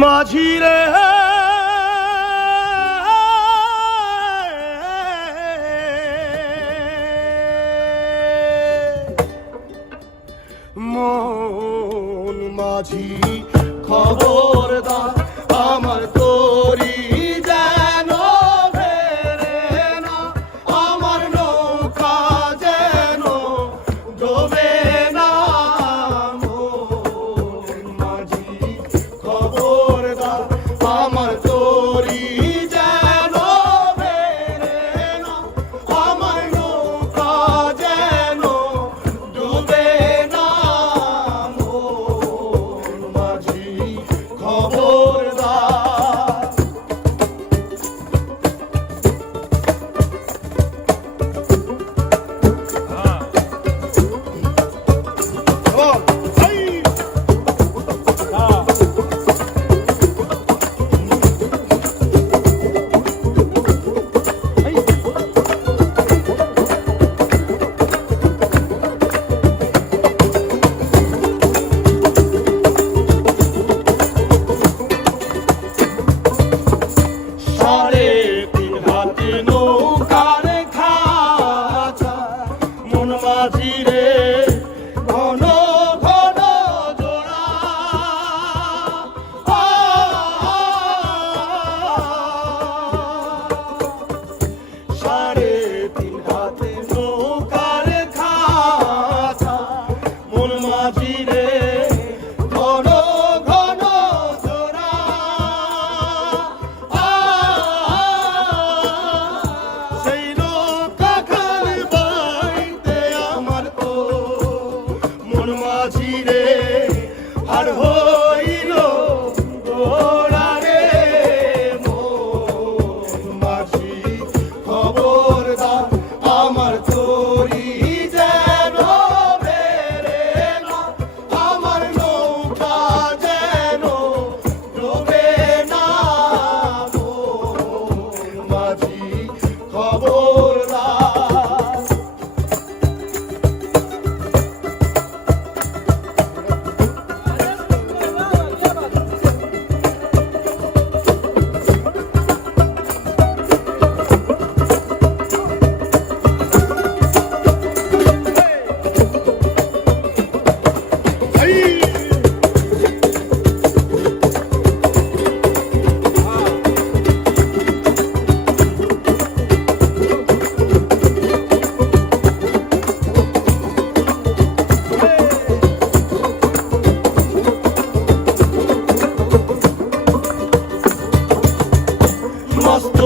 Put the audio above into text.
মাঝি রে মন মাঝি খবরদার আমার তরি যেন ফেরে না, আমার নৌকা যেন ডোবে না। মন মাঝি খবরদার আমার তরি যেন ফেরে না, আমার নৌকা যেন ডোবে না। মন মাঝি খবরদার। মাঝি রে ঘন ঘন জোড়া, সাড়ে তিন হাতে নৌকার খাঁচা। মন মাঝি রে ঘন ঘন জোড়া, সেই নৌকা খালি বাইতে আমার তো মন মাঝি রে আর হইল গোড়া রে। মন মাঝি খবরদার আমার তরি যেন ফেরে না, আমার নৌকা যেন ডোবে না। মন মাঝি খবরদার। মস্ত